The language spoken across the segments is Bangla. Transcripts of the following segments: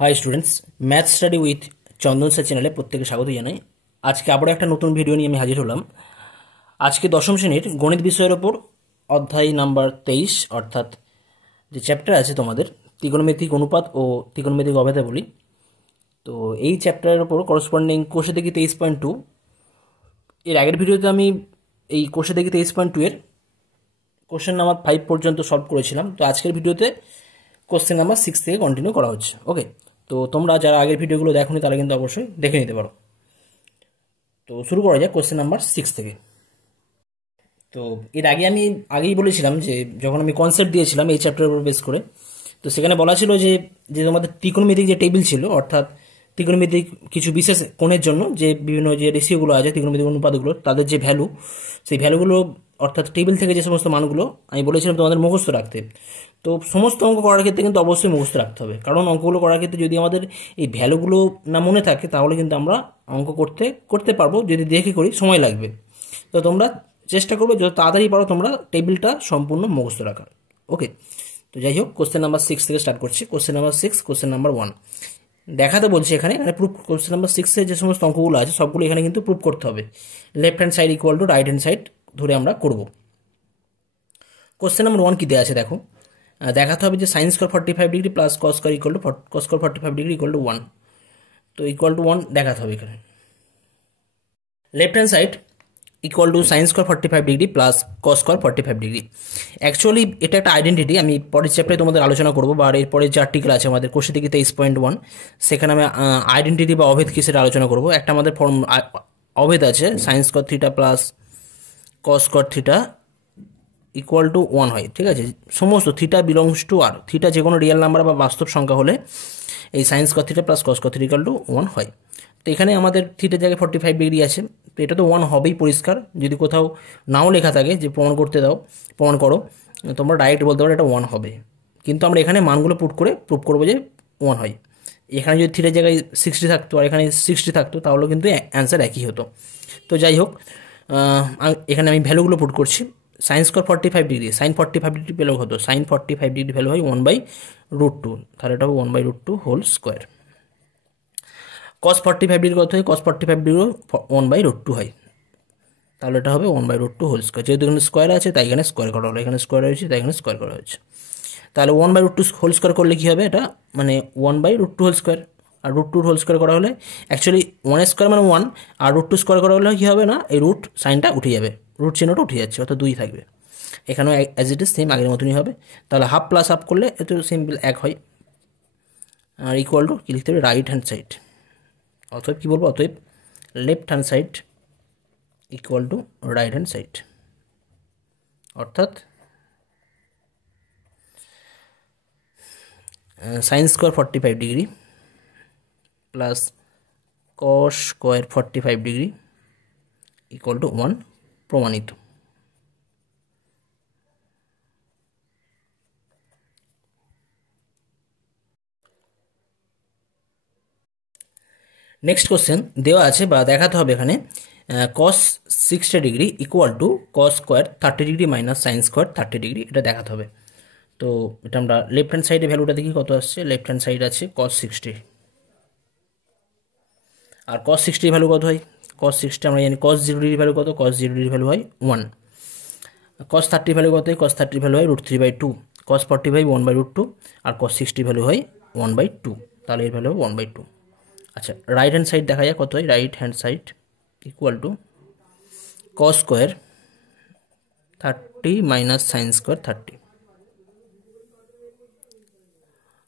High students, math study with Chandan sir চ্যানেলে প্রত্যেকে স্বাগত জানাই। আজকে আবারও একটা নতুন ভিডিও নিয়ে আমি হাজির হলাম। আজকে দশম শ্রেণীর গণিত বিষয়ের ওপর অধ্যায় নাম্বার 23, অর্থাৎ যে চ্যাপ্টার আছে তোমাদের ত্রিকোণমিতিক অনুপাত ও ত্রিকোণমিতিক অভেদাবলী। তো এই চ্যাপ্টারের ওপর করসপন্ডিং কোষে দেখি 23.2। এর আগের ভিডিওতে আমি এই কোষে দেখি 23.2 এর কোশ্চেন নাম্বার 5 পর্যন্ত সলভ করেছিলাম। তো আজকের ভিডিওতে কোশ্চেন নাম্বার 6 থেকে কন্টিনিউ করা হচ্ছে। ওকে, তো তোমরা যারা আগের ভিডিওগুলো দেখোনি তারা কিন্তু অবশ্যই দেখে নিতে পারো। তো শুরু করা যাক কোশ্চেন নাম্বার 6 থেকে। তো এর আগে আমি আগেই বলেছিলাম যে যখন আমি কনসেপ্ট দিয়েছিলাম এই চ্যাপ্টারের উপর বেস করে, তো সেখানে বলা ছিল যে যে তোমাদের ত্রিকোণমিতিক যে টেবিল ছিল, অর্থাৎ ত্রিকোণমিতিক কিছু বিশেষ কোণের জন্য যে বিভিন্ন যে রেশিওগুলো আছে ত্রিকোণমিতিক অনুপাতগুলো, তাদের যে ভ্যালু, সেই ভ্যালুগুলো অর্থাৎ টেবিল থেকে যে সমস্ত মানগুলো আমি বলেছিলাম তোমাদের মুখস্থ রাখতে। তো সমস্ত অঙ্ক করার ক্ষেত্রে কিন্তু অবশ্যই মুখস্থ রাখতে হবে, কারণ অঙ্কগুলো করার ক্ষেত্রে যদি আমাদের এই ভ্যালুগুলো না মনে থাকে তাহলে কিন্তু আমরা অঙ্ক করতে পারবো, যদি দেখে করি সময় লাগবে। তো তোমরা চেষ্টা করবে যত তাড়াতাড়ি পারো তোমরা টেবিলটা সম্পূর্ণ মুখস্থ রাখার। ওকে, তো যাই হোক কোশ্চেন নাম্বার 6 থেকে স্টার্ট করছি। কোশ্চেন নাম্বার 6, কোশ্চেন নাম্বার 1 দেখাতে বলছে এখানে প্রুফ। কোশ্চেন নাম্বার 6 যে সমস্ত অঙ্কগুলো আছে সবগুলো এখানে কিন্তু প্রুফ করতে হবে। Left hand side equal to right hand side ধরে আমরা করব। কোশ্চেন নাম্বার 1 কি দেওয়া আছে দেখো, দেখাতে হবে যে sine square 45 degree plus cos square equal to cos square 45 degree equal to 1। তো ইকুয়াল টু 1 দেখাতে হবে এখানে। Left hand side equal to sine square 45 degree plus cos square 45 degree. Actually এটা একটা আইডেন্টিটি, আমি পরের চ্যাপ্টারে তোমাদের আলোচনা করবো, বা এরপরে যে আর্টিকেল আছে আমাদের কোষে থেকে 23.1, সেখানে আমি আইডেন্টিটি বা অভেদ কি সেটা আলোচনা করবো। একটা আমাদের ফর্ম অভেদ আছে sine square theta plus cos square theta equal to 1 হয়। ঠিক আছে, সমস্ত থিটা বিলংস টু আর, থিটা যে কোনো রিয়েল নাম্বার বা বাস্তব সংখ্যা হলে এই sine square theta plus cos square theta equal to 1 হয়। তো এখানে আমাদের থিটার জায়গায় 45 ডিগ্রি আছে, তো এটা তো 1 হবেই পরিষ্কার। যদি কোথাও নাও লেখা থাকে যে প্রমাণ করো, তোমরা ডাইরেক্ট বলতে পারো এটা 1 হবে, কিন্তু আমরা এখানে মানগুলো প্রুভ করবো যে 1 হয়। এখানে যদি থিটার জায়গায় 60 থাকতো আর এখানে 60 থাকতো তাহলে কিন্তু অ্যান্সার একই হতো। তো যাই হোক, এখানে আমি ভ্যালুগুলো পুট করছি। Sine square 45 degree, sine 45 degree value হতো, সাইন 45 ডিগ্রি ভ্যালু হয় 1/√2, তাহলে এটা হবে 1/√2 হোল স্কোয়ার। কস 45 ডিগ্রি কত হয়, কস 45 ডিগ্রি 1/√2 হয়, তাহলে এটা হবে 1/√2 হোল স্কোয়ার। যেহেতু এখানে স্কোয়ার আছে তাই এখানে স্কোয়ার করা হলো, এখানে স্কোয়ার হয়েছে তাই এখানে স্কোয়ার করা হয়েছে। তাহলে 1/√2 হোল স্কোয়ার করলে কী হবে, এটা মানে 1/√2 হোল স্কোয়ার। আর √2 হোল স্কোয়ার করা হলে অ্যাকচুয়ালি 1 স্কোয়ার মানে 1, আর √2 স্কোয়ার করা হলে কী হবে না, এই রুট সাইনটা উঠে যাবে, রুট চিহ্নটা উঠে যাচ্ছে, অর্থাৎ 2 থাকবে। এখানেও অ্যাজ ইট ইজ সেম আগের মতনই হবে। তাহলে হাফ প্লাস হাফ করলে এত সিম্পল 1 হয়। আর ইকুয়াল টু কী লিখতে হবে, রাইট হ্যান্ড সাইড। অতএব কী বলবো, অতএব left hand side equal to right hand side, অর্থাৎ sine square 45 degree plus cos square 45 degree equal to 1 প্রমাণিত। নেক্সট কোশ্চেন দেওয়া আছে বা দেখাতে হবে এখানে cos 60 degree equal to cos square 30 degree minus sine square 30 degree, এটা দেখাতে হবে। তো এটা আমরা লেফট হ্যান্ড সাইডে ভ্যালুটা দেখি কত আসছে। লেফট হ্যান্ড সাইড আছে কস 60, আর কস 60 ভ্যালু কত হয়, কস 60 আমরা জানি কস 0 ডিগ্রি ভ্যালু কত, কস 0 ডিগ্রি ভ্যালু হয় 1। কস 30 ভ্যালু কত হয়, কস 30 ভ্যালু হয় √3/2, কস 45 1/√2, আর কস 60 ভ্যালু হয় 1/2, তাহলে এর ভ্যালু হবে 1/2। আচ্ছা, রাইট হ্যান্ড সাইড দেখা যায় কত হয়, right hand side equal to cos square 30 minus sine square 30,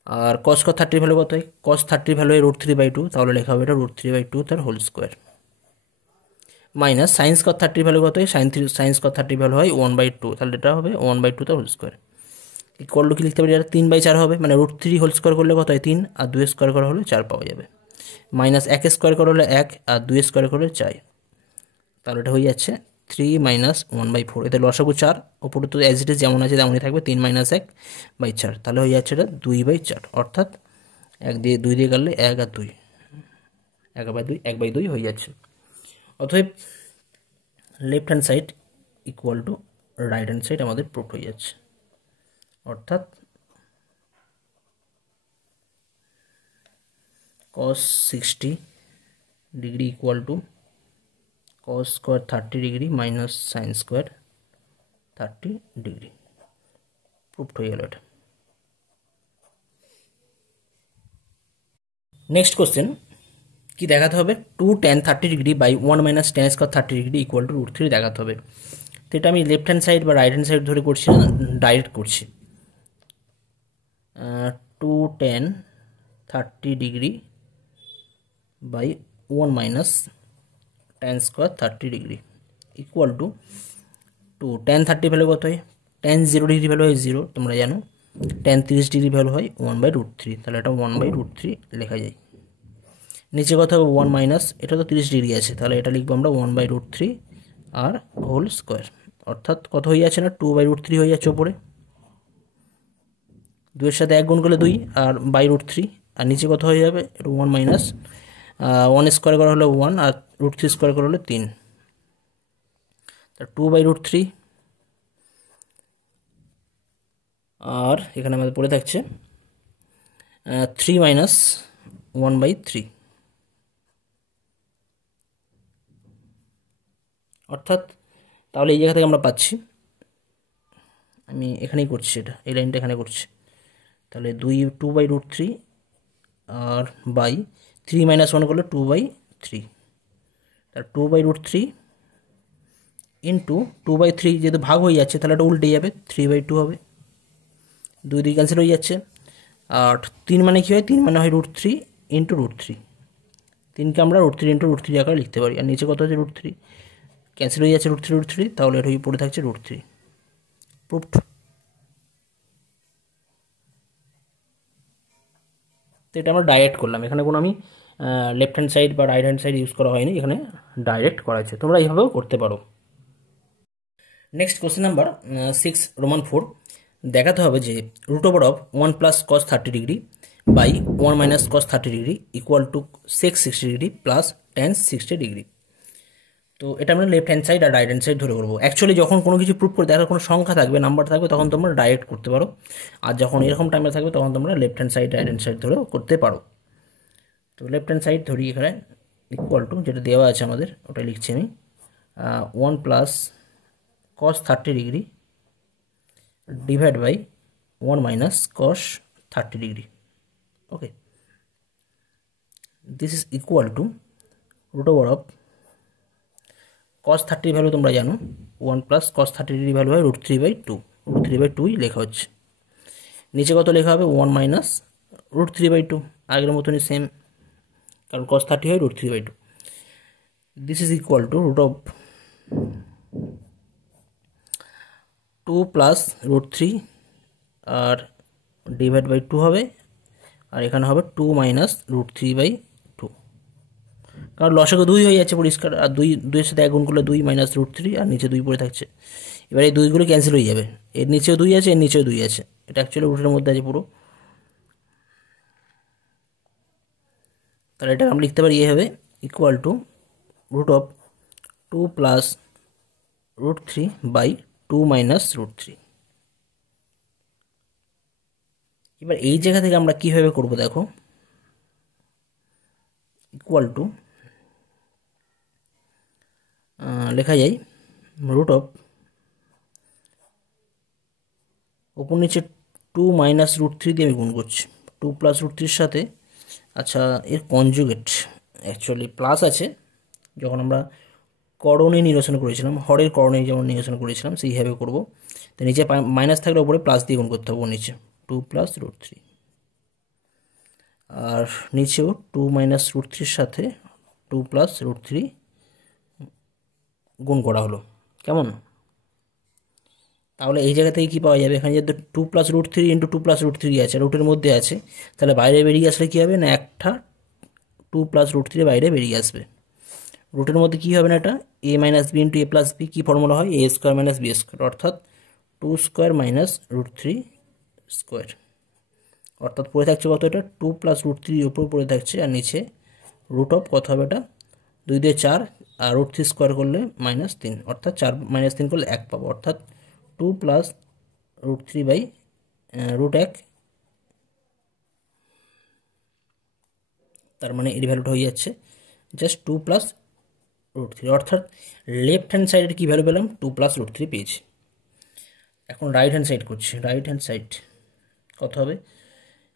আর কস স্কোয়ার 30 ভ্যালু কত হয়, কস 30 ভ্যালু হয় √3/2, তাহলে লেখা হবে এটা √3/2 তার whole square, minus sine square 30 value কত হয়, সাইন স্কোয়ার 30 ভ্যালু হয় 1/2, তাহলে এটা হবে 1/2 তার হোল স্কোয়ার। ইকুয়াল টু কি লিখতে পারি, এটা 3/4 হবে, মানে √3 হোল স্কোয়ার করলে কত হয় 3, আর 2 স্কোয়ার করা হলে 4 পাওয়া যাবে, মাইনাস 1 স্কোয়ার করা হলে 1, আর 2 স্কোয়ার করলে 4, তাহলে এটা হয়ে যাচ্ছে 3 মাইনাস 1/4। এতে লসাগু 4, ওপরে তো অ্যাজ ইট ইজ যেমন আছে তেমনই থাকবে, 3 মাইনাস 1/4, তাহলে হয়ে যাচ্ছে এটা 2/4, অর্থাৎ 2 দিয়ে গেলে 1 আর 2, 1/2 হয়ে যাচ্ছে। অতএব left hand side equal to right hand side আমাদের প্রুফ হয়ে যাচ্ছে, অর্থাৎ cos 60 degree equal two cos square 30 degree minus sine square 30 degree. Proofed হয়ে গেল এটা। নেক্সট কোশ্চেন কি দেখাতে হবে, 2 tan 30 degree by 1 minus tan square 30 degree equal to √3 দেখাতে হবে। তো এটা আমি লেফট হ্যান্ড সাইড বা রাইট হ্যান্ড সাইড ধরে করছি না, ডাইরেক্ট করছি। 2 tan 30 degree by 1 minus tan square 30 degree equal to 2 tan 30 value কত হয়, tan 0 ডিগ্রি ভ্যালু হয় 0 তোমরা জানো, tan 30 ডিগ্রি ভ্যালু হয় 1/√3, তাহলে এটা 1/√3 লেখা যায়। নিচে কত হবে 1 মাইনাস, এটা তো 30 ডিগ্রি আছে, তাহলে এটা লিখবো আমরা 1/√3 আর হোল স্কোয়ার, অর্থাৎ কত হয়ে যাচ্ছে না 2/√3 হয়ে যাচ্ছে ওপরে, 2 এর সাথে 1 গুণ করলে 2 আর /√3, আর নিচে কত হয়ে যাবে, এটা 1 মাইনাস 1 স্কোয়ার করা হলে 1 আর √3 স্কোয়ার করা হলে 3, তা 2/√3 আর এখানে আমাদের পড়ে থাকছে 3 মাইনাস 1/3, অর্থাৎ তাহলে এই জায়গা থেকে আমরা পাচ্ছি, আমি এখানেই করছি, এটা এই লাইনটা এখানে করছি, তাহলে 2/√3 আর বাই 3 মাইনাস 1 করলে 2/3, তাহলে 2/√3 ইন্টু 2/3, যেহেতু ভাগ হয়ে যাচ্ছে তাহলে এটা উল্টে যাবে, 3/2 হবে, 2 ক্যান্সেল হয়ে যাচ্ছে, আর 3 মানে কী হয়, 3 মানে হয় √3 ইন্টু √3, 3কে আমরা √3 ইন্টু √3 আকারে লিখতে পারি, আর নিচে কত হচ্ছে √3, ক্যান্সেল হয়ে যাচ্ছে √3, তাহলে এটা পড়ে থাকছে √3। প্রুফড। তো এটা আমরা ডাইরেক্ট করলাম, এখানে কোনো আমি লেফট হ্যান্ড সাইড বা রাইট হ্যান্ড সাইড ইউজ করা হয়নি, এখানে ডাইরেক্ট করা আছে, তোমরা এইভাবেও করতে পারো। নেক্সট কোশ্চেন নাম্বার 6 রোমান 4, দেখাতে হবে যে √1 plus cos 30 degree by 1 minus cos 30 degree equal to sec 60 degree plus tan 60 degree. তো এটা আমরা লেফট হ্যান্ড সাইড আর রাইট হ্যান্ড সাইড ধরে করবো। অ্যাকচুয়ালি যখন কোনো কিছু প্রুফ করে দেখার কোনো সংখ্যা থাকবে, নাম্বার থাকবে, তখন তোমরা ডাইরেক্ট করতে পারো, আর যখন এরকম টাইমে থাকবে তখন তোমরা left hand side right hand side ধরেও করতে পারো। তো লেফট হ্যান্ড সাইড ধরি, এখানে ইকুয়াল টু যেটা দেওয়া আছে আমাদের ওটা লিখছি আমি, 1 plus cos 30 degree divide by 1 minus cos 30 degree. Okay, this is equal to √of cos 30 value তোমরা জানো, 1 প্লাস cos 30 ডিগ্রি ভ্যালু হয় √3/2, √3/2ই লেখা হচ্ছে। নিচে কত লেখা হবে 1 মাইনাস √3/2, আগের মতনই সেম, কারণ cos 30 হয় √3/2। This is equal to √of 2 plus √3 আর ডিভাইড বাই 2 হবে, আর এখানে হবে 2 মাইনাস √3/2, কারণ লসাগু 2 হয়ে যাচ্ছে পরিষ্কার, আর 2 এর সাথে 1 গুণ করলে 2 মাইনাস √3 আর নিচে 2 পড়ে থাকছে। এবার এই 2গুলো ক্যান্সেল হয়ে যাবে, এর নিচেও 2 আছে, এর নিচেও 2 আছে, এটা অ্যাকচুয়ালি রুটের মধ্যে আছে পুরো, তাহলে এটা আমরা লিখতে পারি হবে equal to √of 2 plus √3 by 2 minus √3। এবার এই জায়গা থেকে আমরা কীভাবে করবো দেখো, ইকুয়াল টু লেখা যায় √of ওপর নিচে 2 মাইনাস √3 দিয়ে আমি গুণ করছি, 2 প্লাস √3 সাথে, আচ্ছা এর কনজুগেট অ্যাকচুয়ালি প্লাস আছে, যখন আমরা করণে নিরসন করেছিলাম, হরের করণে যেমন নিরসন করেছিলাম সেইভাবে করব। তো নিচে মাইনাস থাকলে ওপরে প্লাস দিয়ে গুণ করতে হবে, নিচে 2 প্লাস √3, আর নিচেও 2 মাইনাস √3 সাথে 2 প্লাস √3 গুণ করা হলো, কেমন? তাহলে এই জায়গা থেকে কী পাওয়া যাবে, এখানে যেহেতু 2 প্লাস √3 ইন্টু 2 প্লাস √3 আছে, রুটের মধ্যে আছে, তাহলে বাইরে বেরিয়ে আসলে কী হবে না, একটা 2 প্লাস √3 বাইরে বেরিয়ে আসবে। রুটের মধ্যে কী হবে না, এটা a minus B into a plus B, কী ফর্মুলা হয়, a square minus B square, অর্থাৎ 2 স্কোয়ার মাইনাস √3 স্কোয়ার, অর্থাৎ পড়ে থাকছে কত, এটা 2 প্লাস √3 উপর পড়ে থাকছে, আর নিচে √of কত হবে, এটা 2 দিয়ে 4 আর √3 স্কোয়ার করলে -3, অর্থাৎ 4 -3 করলে 1 পাবো, অর্থাৎ 2 প্লাস √3 বাই √1 তার মানে এর ভ্যালুটা হয়ে যাচ্ছে জাস্ট 2 প্লাস রুট থ্রি, অর্থাৎ লেফট হ্যান্ড সাইডের কী ভ্যালু পেলাম 2 প্লাস রুট থ্রি পেয়েছি। এখন রাইট হ্যান্ড সাইড করছি, রাইট হ্যান্ড সাইড কত হবে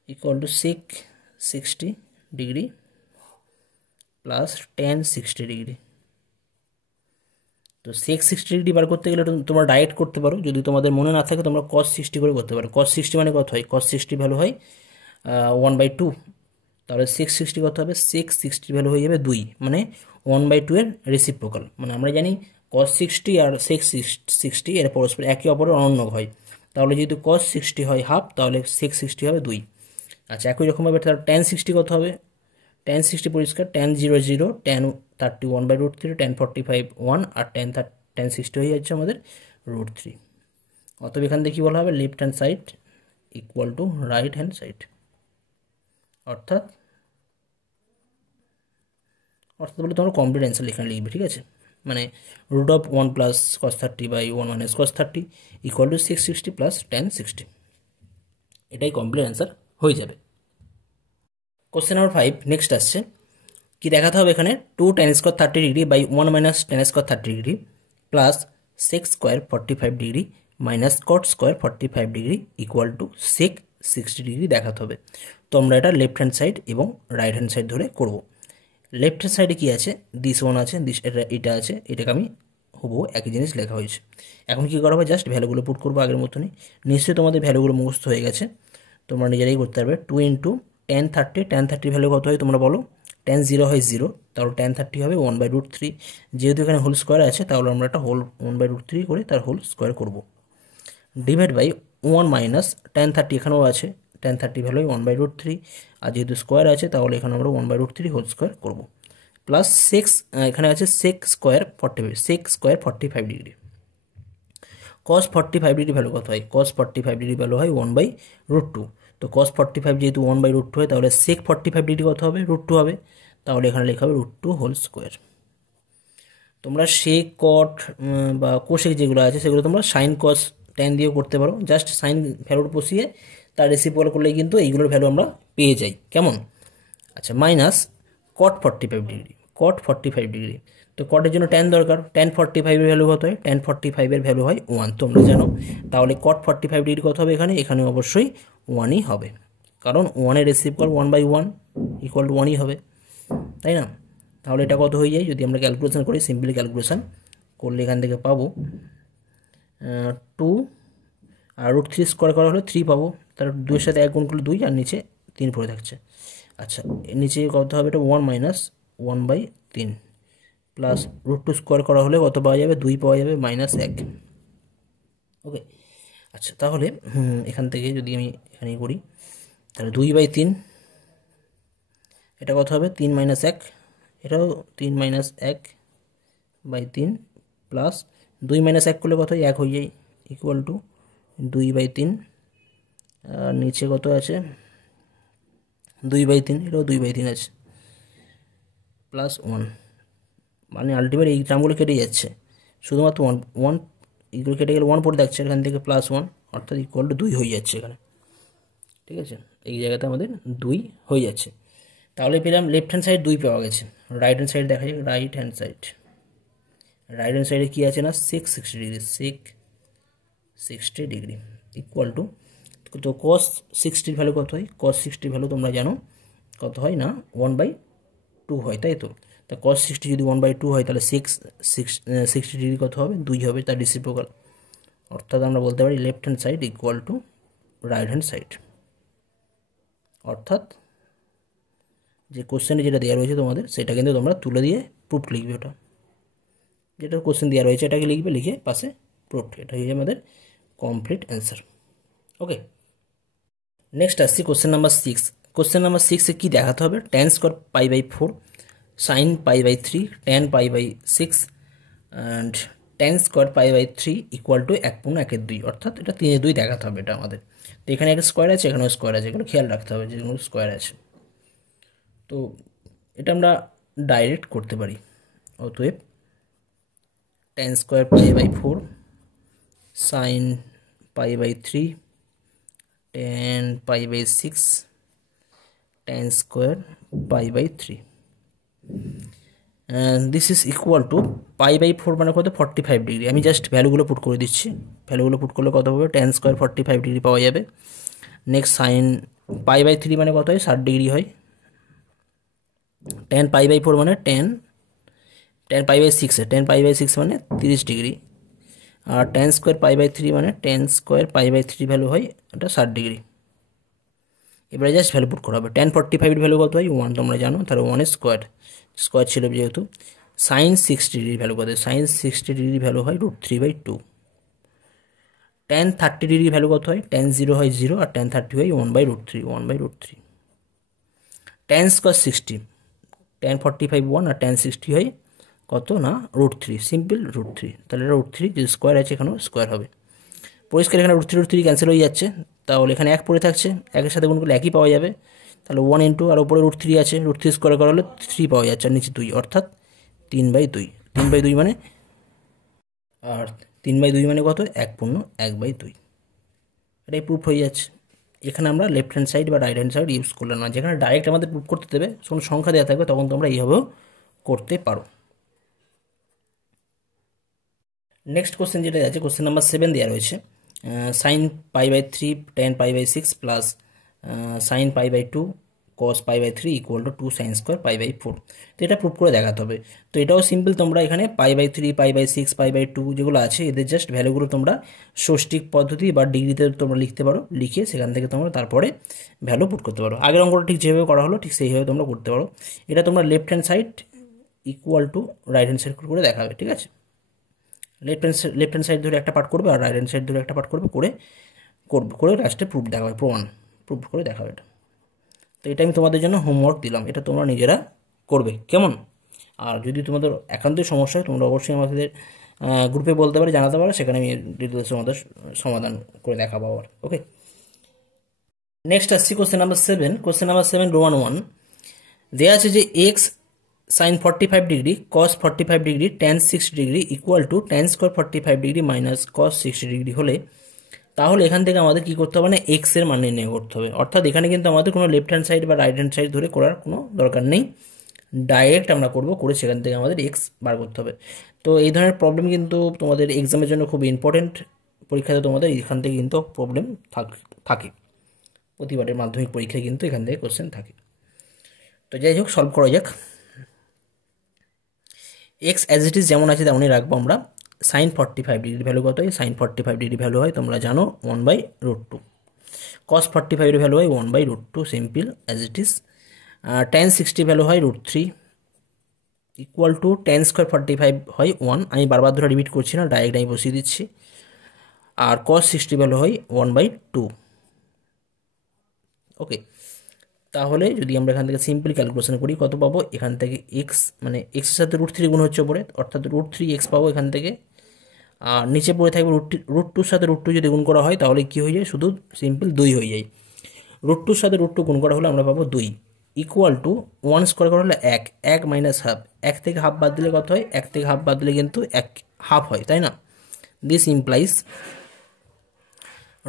equal two 60 degree plus tan 60 degree. তো 60 ডিগ্রি বার করতে গেলে তোমরা ডাইরেক্ট করতে পারো, যদি তোমাদের মনে না থাকে তোমরা cos 60 করে করতে পারো। cos 60 মানে কত হয়, cos 60 ভ্যালু হয় 1/2, তাহলে 660 কত হবে, 660 ভ্যালু হয়ে যাবে 2, মানে 1/2 এর রেসিপ্রোকাল। মানে আমরা জানি cos 60 আর 660 এর পরস্পর একে অপরের অনন্য হয়, তাহলে যেহেতু cos 60 হয় হাফ, তাহলে 660 হবে 2। আচ্ছা, একই রকমভাবে তাহলে tan 60 কত হবে, tan 60 পরিষ্কার, tan 0 0, tan 30 1/√3, tan 45 1, আর tan 60 হয়ে যাচ্ছে আমাদের √3। অতএব এখান থেকে কী বলা হবে, left hand side equal to right hand side, অর্থাৎ বলে তোমরা কমপ্লিট অ্যান্সার এখানে লিখবে, ঠিক আছে। মানে √1 plus cos 30/1 minus cos 30 equal to 660 plus tan 60, এটাই কমপ্লিট অ্যান্সার হয়ে যাবে। কোশ্চেন নাম্বার 5 নেক্সট আসছে, কি দেখাতে হবে এখানে 2 tan square 30 degree by 1 minus tan square 30 degree plus sec square 45 degree minus cot square 45 degree equal to sec 60 degree দেখাতে হবে। তো আমরা এটা লেফট হ্যান্ড সাইড এবং রাইট হ্যান্ড সাইড ধরে করব। লেফট হ্যান্ড সাইডে কী আছে, দিস ওয়ান আছে, এটা আছে, এটাকে আমি হুবহু একই জিনিস লেখা হয়েছে। এখন কী করা হবে, জাস্ট ভ্যালুগুলো পুট করবো আগের মতনই। নিশ্চয়ই তোমাদের ভ্যালুগুলো মুখস্থ হয়ে গেছে, তোমরা নিজেরাই করতে পারবে। 2 ইন্টু tan 30, tan 30 ভ্যালু কত হয় তোমরা বলো, tan 0 হয় 0, তাহলে tan 30 হবে 1/√3। যেহেতু এখানে হোল স্কোয়ার আছে, তাহলে আমরা একটা হোল 1/√3 করে তার হোল স্কোয়ার করব। ডিভাইড বাই 1 মাইনাস tan 30, এখানেও আছে tan 30 ভ্যালু 1/√3, আর যেহেতু স্কোয়ার আছে তাহলে এখানে আমরা 1/√3 হোল স্কোয়ার করবো। প্লাস এখানে আছে sec square 45 degree. cos 45 degree value কত হয়, cos 45 ডিগ্রি ভ্যালু হয় 1/√2। তো cos 45 যেহেতু 1/√2 হয়, তাহলে sec 45 ডিগ্রি কত হবে, √2 হবে, তাহলে এখানে লেখা হবে √2 হোল স্কোয়ার। তোমরা sec cot বা কোসেক যেগুলো আছে সেগুলো তোমরা sin cos tan দিয়েও করতে পারো, জাস্ট সাইন ভ্যালুটা বসিয়ে তার রেসিপ্রোকাল করলে কিন্তু এইগুলোর ভ্যালু আমরা পেয়ে যাই, কেমন। আচ্ছা, minus cot 45 degree, cot 45 degree, তো কটের জন্য tan দরকার, tan 45 এর ভ্যালু কত হয়, tan 45 এর ভ্যালু হয় 1, তোমরা জানো। তাহলে cot 45 ডিগ্রি কত হবে এখানে অবশ্যই 1ই হবে, কারণ 1 এর রেসিপ্রোকাল 1/1 ইকুয়াল টু 1ই হবে, তাই না। তাহলে এটা কত হয়ে যায়, যদি আমরা ক্যালকুলেশন করি, সিম্পলি ক্যালকুলেশন করলে এখান থেকে পাবো 2, আর √3 স্কোয়ার করা হলে 3 পাবো, তার 2 এর সাথে 1 গুণ করলে 2, আর নিচে 3 পড়ে থাকছে। আচ্ছা, নিচে কত হবে, এটা 1 মাইনাস 1/3 প্লাস √2 স্কোয়ার করা হলে কত পাওয়া যাবে, 2 পাওয়া যাবে, -1। ওকে, আচ্ছা, তাহলে এখান থেকে যদি আমি এখানে করি, তাহলে 2/3, এটা কত হবে 3 - 1, এটাও 3 - 1/3 প্লাস 2 - 1 করলে কত হয়, 1 হয়ে যায়, ইকুয়াল টু 2/3, আর নিচে কত আছে 2/3, এটাও 2/3 আছে, প্লাস 1, মানে আলটিমেট এই টার্মগুলো কেটে যাচ্ছে, শুধুমাত্র 1 এগুলো কেটে গেলে 1 পড়ে থাকছে, এখান থেকে +1, অর্থাৎ ইকুয়াল টু 2 হয়ে যাচ্ছে এখানে, ঠিক আছে। এই জায়গাতে আমাদের 2 হয়ে যাচ্ছে। তাহলে পেলাম লেফট হ্যান্ড সাইড 2 পাওয়া গেছে। রাইট হ্যান্ড সাইড দেখা যাক, রাইট হ্যান্ড সাইডে কী আছে না, 660 ডিগ্রি, 660 ডিগ্রি ইকুয়াল টু, তো cos 60 ভ্যালু কত হয়, cos 60 ভ্যালু তোমরা জানো কত হয় না, 1/2 হয়, তাই তো। তা cos 60 যদি 1/2 হয়, তাহলে 60 ডিগ্রি কত হবে, 2 হবে, তার রেসিপ্রোকাল, অর্থাৎ আমরা বলতে পারি left hand side equal to right hand side. অর্থাৎ যে কোশ্চেনে যেটা দেওয়া রয়েছে তোমাদের, সেটা কিন্তু তোমরা তুলে দিয়ে প্রুফ লিখবে, ওটা যেটা কোশ্চেন দেওয়া রয়েছে এটাকে লিখবে, লিখে পাশে প্রুফ, এটা হচ্ছে আমাদের কমপ্লিট অ্যান্সার। ওকে, নেক্সট আসছি কোশ্চেন নাম্বার 6। কোশ্চেন নাম্বার 6-এ কী দেখাতে হবে, tan square π/4 sin π/3 tan π/6 and tan square π/3 equal to 1/2, অর্থাৎ এটা 3/2 দেখাতে হবে এটা আমাদের। তো এখানে একটা স্কোয়ার আছে, এখানেও স্কোয়ার আছে, এগুলো খেয়াল রাখতে হবে যেগুলো স্কোয়ার আছে। তো এটা আমরা ডাইরেক্ট করতে পারি, অতএব tan square π/4 sin π/3 tan π/6 tan square pi by 3 this is equal to pi by 4 মানে কত 45 ডিগ্রি। আমি জাস্ট ভ্যালুগুলো পুট করে দিচ্ছি, ভ্যালুগুলো পুট করলে কত হবে tan স্কোয়ার 45 ডিগ্রি পাওয়া যাবে। নেক্সট সাইন পাই বাই 3 মানে কত হয় 60 ডিগ্রি হয়। tan পাই বাই 4 মানে tan pi by 6 tan pi by 6 মানে 30 ডিগ্রি। আর tan স্কোয়ার পাই বাই 3 মানে tan square pi by 3 value হয় এটা 60 ডিগ্রি। এবারে জাস্ট ভ্যালু পুট করা হবে। tan 45 এর ভ্যালু কত হয় 1, তোমরা জানো, তাহলে 1 স্কোয়ার স্কোয়ার ছিল যেহেতু। সাইন 60 ডিগ্রির ভ্যালু কত? সাইন 60 ডিগ্রি ভ্যালু হয় √3/2। tan 30 ডিগ্রি ভ্যালু কত হয়? tan 0 হয় 0 আর tan 30 হয় 1/√3। tan স্কোয়ার 60, tan 45 1 আর tan 60 হয় কত না √3, সিম্পল √3। তাহলে এটা √3 যে স্কোয়ার আছে এখানেও স্কোয়ার হবে। পরিষ্কার এখানে √3 ক্যান্সেল হয়ে যাচ্ছে, তাহলে এখানে 1 পড়ে থাকছে, 1-এর সাথে গুণ করলে 1ই পাওয়া যাবে। তাহলে 1 ইন্টু আর উপরে √3 আছে, √3 স্কোয়ার করা হলে 3 পাওয়া যাচ্ছে আর নিচে 2, অর্থাৎ 3/2। 3/2 মানে, আর 3/2 মানে কত 1/1/2। এটাই প্রুফ হয়ে যাচ্ছে। এখানে আমরা লেফট হ্যান্ড সাইড বা রাইট হ্যান্ড সাইড ইউজ করলাম না। যেখানে ডাইরেক্ট আমাদের প্রুফ করতে দেবে, কোনো সংখ্যা দেওয়া থাকবে, তখন তোমরা এইভাবেও করতে পারো। নেক্সট কোশ্চেন যেটা আছে, কোশ্চেন নাম্বার 7 দেওয়া রয়েছে, sine pi by 3 tan pi by 6 plus sine pi by 2 cos pi by 3 equal to 2 sine square pi by 4। তো এটা প্রুফ করে দেখাতে হবে। তো এটাও সিম্পল, তোমরা এখানে pi by 3 pi by 6 pi by 2 যেগুলো আছে এদের জাস্ট ভ্যালুগুলো তোমরা ষষ্ঠিক পদ্ধতি বা ডিগ্রিতে তোমরা লিখতে পারো, লিখে সেখান থেকে তোমরা তারপরে ভ্যালু পুট করতে পারো। আগের অঙ্কটা ঠিক যেভাবে করা হলো ঠিক সেইভাবে তোমরা করতে পারো। এটা তোমরা left hand side equal to right hand side করে দেখাবে, ঠিক আছে? লেফট হ্যান্ড সাইড ধরে একটা পার্ট করবে আর রাইট হ্যান্ড সাইড ধরে একটা পার্ট করবে, করে লাস্টে প্রুফ দেখাবে, প্রুফ করে দেখাবে এটা। তো এটা আমি তোমাদের জন্য হোমওয়ার্ক দিলাম, এটা তোমরা নিজেরা করবে, কেমন? আর যদি তোমাদের একান্তই সমস্যা হয় তোমরা অবশ্যই আমাদের গ্রুপে বলতে পারো, জানাতে পারো, সেখানে আমি ডিটেলসে আমাদের সমাধান করে দেখাবো আবার। ওকে, নেক্সট আসছি question number 7। Question number 7 Roman 1 দেওয়া আছে যে X sine 45 degree cos 45 degree tan 60 degree equal to tan square 45 degree minus cos 60 degree হলে, তাহলে এখান থেকে আমাদের কি করতে হবে না এক্স এর মান নির্ণয় করতে হবে। অর্থাৎ এখানে কিন্তু আমাদের কোনো লেফট হ্যান্ড সাইড বা রাইট হ্যান্ড সাইড ধরে করার কোনো দরকার নেই, ডাইরেক্ট আমরা করে সেখান থেকে আমাদের এক্স বার করতে হবে। তো এই ধরনের প্রবলেম কিন্তু তোমাদের এক্সামের জন্য খুব ইম্পর্টেন্ট। পরীক্ষাতে তোমাদের এখান থেকে কিন্তু প্রবলেম থাকে, প্রতিবারের মাধ্যমিক পরীক্ষায় কিন্তু এখান থেকে কোশ্চেন থাকে। তো যাই হোক, সলভ করা যাক। এক্স অ্যাজ ইট ইজ যেমন আছে তেমনই রাখবো আমরা। সাইন 45 ডিগ্রি ভ্যালু কত হয়? সাইন 45 ডিগ্রি ভ্যালু হয় তোমরা জানো 1/√2। cos 45 এর ভ্যালু হয় 1/√2, simple as it is. tan 60 value হয় √3 ইকুয়াল টু tan স্কোয়ার 45 হয় 1। আমি বারবার ধরে রিপিট করছি না, ডাইরেক্ট আমি বসিয়ে দিচ্ছি। আর cos 60 ভ্যালু হয় 1/2। ওকে, তাহলে যদি আমরা এখান থেকে সিম্পল ক্যালকুলেশন করি কত পাবো? এখান থেকে এক্স মানে এক্সের সাথে √3 গুণ হচ্ছে ওপরে, অর্থাৎ √3x পাবো এখান থেকে। আর নিচে পড়ে থাকবে √2 সাথে √2 যদি গুণ করা হয় তাহলে কি হয়ে যায়? শুধু সিম্পল 2 হয়ে যায়। √2 সাথে √2 গুণ করা হলে আমরা পাবো 2 ইকুয়াল টু 1 স্কোয়ার করা হলে 1 মাইনাস হাফ। 1 থেকে হাফ বাদ দিলে কত হয়? 1 থেকে হাফ বাদ দিলে কিন্তু 1 হাফ হয়, তাই না? This implies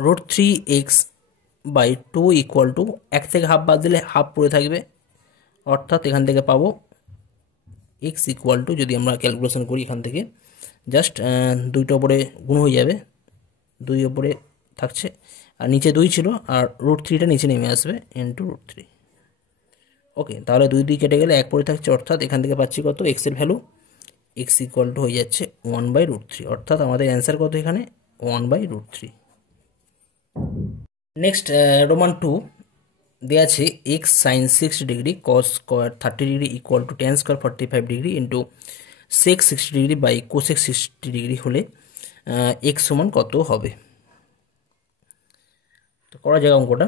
√3x by 2 equal to 1 থেকে হাফ বাদ দিলে হাফ পড়ে থাকবে, অর্থাৎ এখান থেকে পাবো এক্স ইকুয়াল টু, যদি আমরা ক্যালকুলেশন করি এখান থেকে জাস্ট 2টা ওপরে গুণ হয়ে যাবে, 2 ওপরে থাকছে আর নিচে 2 ছিল আর √3টা নিচে নেমে আসবে ইন্টু √3। ওকে, তাহলে 2 কেটে গেলে 1 পড়ে থাকছে, অর্থাৎ এখান থেকে পাচ্ছি কত? এক্সের ভ্যালু এক্স ইকুয়াল টু হয়ে যাচ্ছে 1/√3, অর্থাৎ আমাদের অ্যান্সার কত এখানে? 1/√3। নেক্সট রোমান 2 দেওয়া আছে X sine 60 degree cos square 30 degree equal to tan square 45 degree into sec 60 degree by cosec 60 degree হলে এক্স সমান কত হবে? তো করা যাক অঙ্কটা।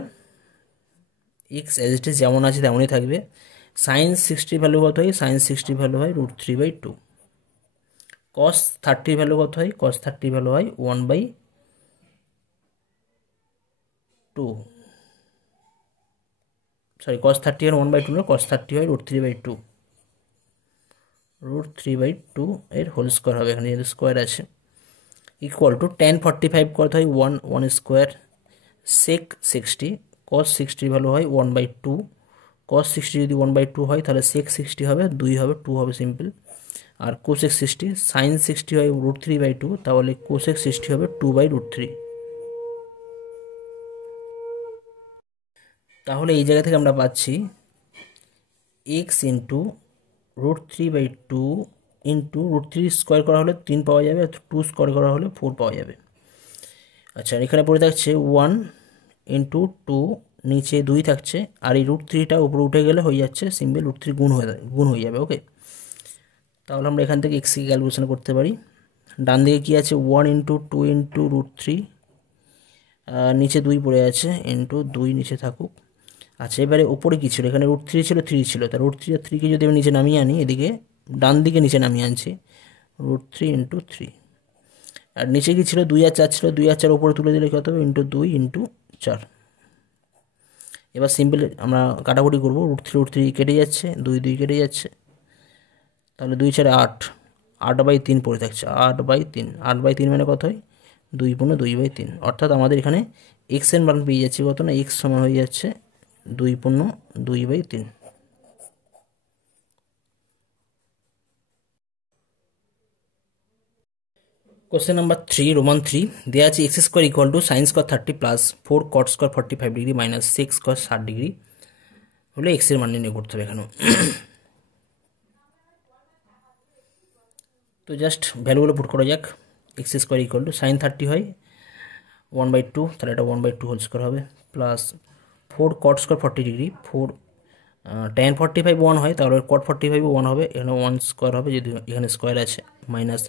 এক্স অ্যাজ ইট ইজ যেমন আছে তেমনই থাকবে। সাইন 60 ভ্যালু কত হয়? সাইন 60 ভ্যালু হয় √3/2। cos 30 ভ্যালু কত হয়? cos 30 ভ্যালু হয় 1/2। সরি, cos 30 আর 1/2 না, cos 30 হয় √3/2। √3/2 এর হোল স্কোয়ার হবে, এখানে যেহেতু স্কোয়ার আছে, ইকুয়াল টু tan 45 কত হয়? 1 স্কোয়ার sec 60 cos 60 ভ্যালু হয় 1/2 cos 60 যদি 1/2 হয় তাহলে sec 60 হবে, 2 হবে, 2 হবে সিম্পল। আর cosec 60 sin 60 হয় √3/2, তাহলে cosec 60 হবে 2/√3। তাহলে এই জায়গা থেকে আমরা পাচ্ছি x ইন্টু √3/2 ইন্টু √3 স্কোয়ার করা হলে 3 পাওয়া যাবে, আর 2 স্কোয়ার করা হলে 4 পাওয়া যাবে। আচ্ছা, এখানে পড়ে থাকছে 1 ইন্টু 2, নিচে 2 থাকছে, আর এই √3টা উপরে উঠে গেলে হয়ে যাচ্ছে সিম্পল √3 গুণ হয়ে যাবে। ওকে, তাহলে আমরা এখান থেকে এক্সকে ক্যালকুলেশন করতে পারি। ডান দিকে কী আছে, 1 ইন্টু 2 ইন্টু √3, নিচে 2 পড়ে আছে, ইন্টু 2 নিচে থাকুক। আচ্ছা, এবারে উপরে কী ছিল, এখানে √3 ছিল, 3 ছিল, তা √3 আর 3কে যদি আমি নিচে নামিয়ে আনি, এদিকে ডান দিকে নিচে নামিয়ে আনছি, √3 ইন্টু 3। আর নিচে কি ছিল, 2 আর 4 ছিল, 2 আর 4 উপরে তুলে দিলে কত হবে, ইন্টু 2 ইন্টু 4। এবার সিম্পল আমরা কাটাকুটি করবো, √3 কেটে যাচ্ছে, 2 কেটে যাচ্ছে, তাহলে 2 4 8, 8/3 পড়ে থাকছে, 8/3, 8/3 মানে কত হয়, 2 × 2/3। অর্থাৎ আমাদের এখানে এক্স এর মান পেয়ে যাচ্ছে কত না, এক্স সমান হয়ে যাচ্ছে 2 × 2/3। কোশ্চেন নাম্বার 3, রোমান 3 দেওয়া আছে x² = sin square 30 plus 4 cot square 45 degree minus 6 cos 60 degree হলে x এর মান নির্ণয় করতে হবে এখানে। তো জাস্ট ভ্যালুগুলো পুট করা যাক। x² = sin 30 হয় 1/2, তাহলে এটা 1/2 হোল স্কোয়ার হবে, plus 4 cot square 40 degree, 4 tan 45 1 হয়, তাহলে cot 45 1 হবে, এখানে 1 স্কোয়ার হবে যদি এখানে স্কোয়ার আছে, মাইনাস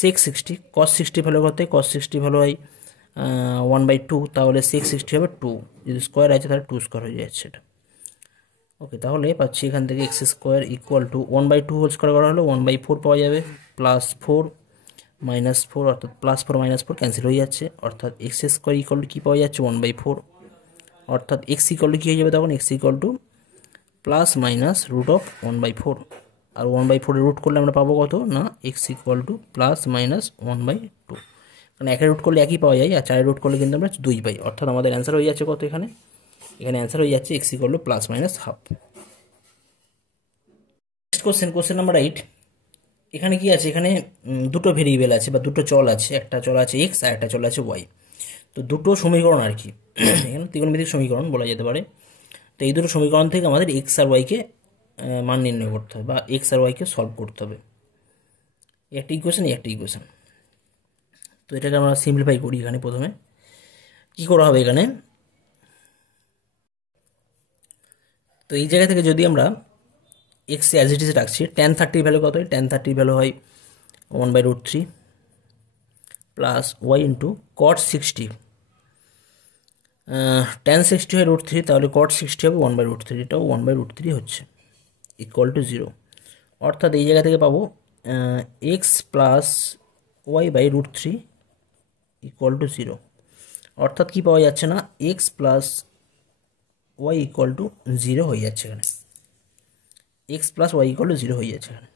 660, cos 60 ভ্যালু কত, cos 60 ভ্যালু হয় 1/2, তাহলে 660 হবে 2, যদি স্কোয়ার আছে তাহলে 2 স্কোয়ার হয়ে যাচ্ছে এটা। ওকে, তাহলে পাচ্ছি এখান থেকে x² = 1/2 হোল স্কোয়ার করা হলো 1/4 পাওয়া যাবে, প্লাস 4 মাইনাস 4, অর্থাৎ প্লাস 4 মাইনাস 4 ক্যান্সেল হয়ে যাচ্ছে, অর্থাৎ x² = কী পাওয়া যাচ্ছে 1/4, অর্থাৎ x = কী হয়ে যাবে তখন, x = প্লাস মাইনাস √1/4, আর 1/4 রুট করলে আমরা পাবো কত না, x = প্লাস মাইনাস 1/2, কারণ একের রুট করলে একই পাওয়া যায়, আর 4 রুট করলে কিন্তু আমরা 2 পাই, অর্থাৎ আমাদের অ্যান্সার হয়ে যাচ্ছে কত, এখানে অ্যান্সার হয়ে যাচ্ছে x = plus minus half. Next question number 8, এখানে কি আছে, এখানে দুটো ভেরিয়েবল আছে বা দুটো চল আছে, একটা চল আছে x আর একটা চল আছে y। তো দুটো সমীকরণ আর কি, এখানে ত্রিকোণমিতিক সমীকরণ বলা যেতে পারে। তো এই দুটো সমীকরণ থেকে আমাদের x আর y-কে মান নির্ণয় করতে হবে বা x আর y-কে সলভ করতে হবে। একটা ইকুয়েশন, একটা ইকুয়েশন। তো এটাকে আমরা সিম্পলিফাই করি। এখানে প্রথমে কি করা হবে, এখানে তো এই জায়গা থেকে যদি আমরা x অ্যাজ ইট ইজ রাখছি, tan 30 ভ্যালু কত হয়, tan 30 ভ্যালু হয় 1/√3 plus y into cot 60, tan 60 হয় √3, তাহলে cot 60 হবে 1/√3, এটাও 1/√3 হচ্ছে, ইকুয়াল টু 0। অর্থাৎ এই জায়গা থেকে পাবো x plus y/√3 equal to 0। অর্থাৎ কি পাওয়া যাচ্ছে না, x plus y equal to 0 হয়ে যাচ্ছে এখানে, x plus y equal to 0 হয়ে যাচ্ছে এখানে,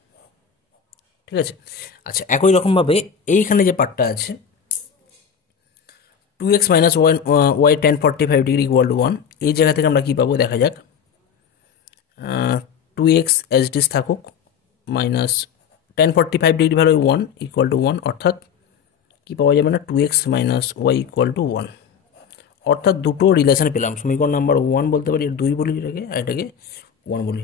ঠিক আছে। আচ্ছা, একই রকমভাবে এইখানে যে পার্টটা আছে 2x minus y tan 45 degree equal to 1, এই জায়গা থেকে আমরা কী পাবো দেখা যাক, 2x অ্যাজ ইট ইজ থাকুক, minus tan 45 degree value 1 equal to 1, অর্থাৎ কী পাওয়া যাবে না, 2x minus y equal to 1। অর্থাৎ দুটো রিলেশন পেলাম, সমীকরণ নাম্বার 1 বলতে পারি, 2 বলি এটাকে, আর এটাকে 1 বলি।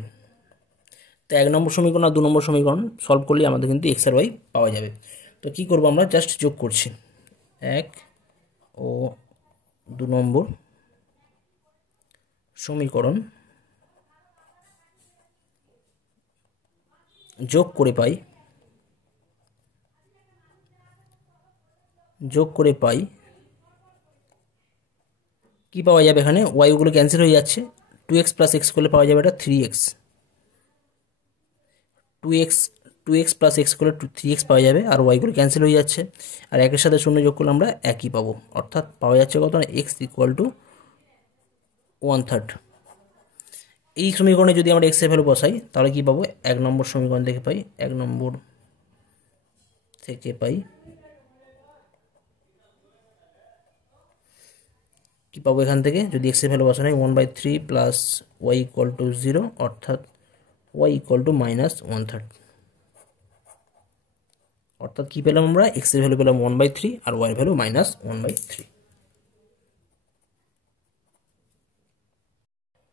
তো 1 নম্বর সমীকরণ আর 2 নম্বর সমীকরণ সলভ করলে আমাদের কিন্তু x আর y পাওয়া যাবে। তো কী করবো, আমরা জাস্ট যোগ করছি 1 ও 2 নম্বর সমীকরণ যোগ করে পাই কি পাওয়া যাবে, এখানে ওয়াইগুলো ক্যান্সেল হয়ে যাচ্ছে, 2x প্লাস x করলে পাওয়া যাবে এটা 3x, 2x প্লাস x করলে 3x পাওয়া যাবে, আর ওয়াইগুলো ক্যান্সেল হয়ে যাচ্ছে, আর একের সাথে শূন্য যোগ করলে আমরা একই পাবো, অর্থাৎ পাওয়া যাচ্ছে কত না, x ইকুয়াল টু 1/3। এই সমীকরণে যদি আমরা x এর ভ্যালু বসাই তাহলে কি পাবো, 1 নম্বর সমীকরণ থেকে পাই, 1 নম্বর থেকে পাই কী পাবো এখান থেকে, যদি এক্সের ভ্যালু বসানো হয় 1/3 প্লাস ওয়াই ইকুয়াল টু 0, অর্থাৎ ওয়াই ইকুয়াল টু -1/3। অর্থাৎ কী পেলাম আমরা, এক্সের ভ্যালু পেলাম 1/3 আর ওয়াইয়ের ভ্যালু -1/3।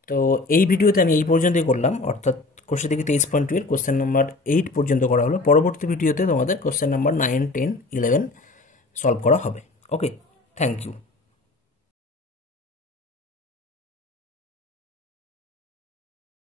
তো এই ভিডিওতে আমি এই পর্যন্তই করলাম, অর্থাৎ কোশ্চেন থেকে 23.2 এর কোশ্চেন নাম্বার 8 পর্যন্ত করা হলো। পরবর্তী ভিডিওতে তোমাদের কোশ্চেন নাম্বার 9, 10, 11 সলভ করা হবে। ওকে, থ্যাংক ইউ।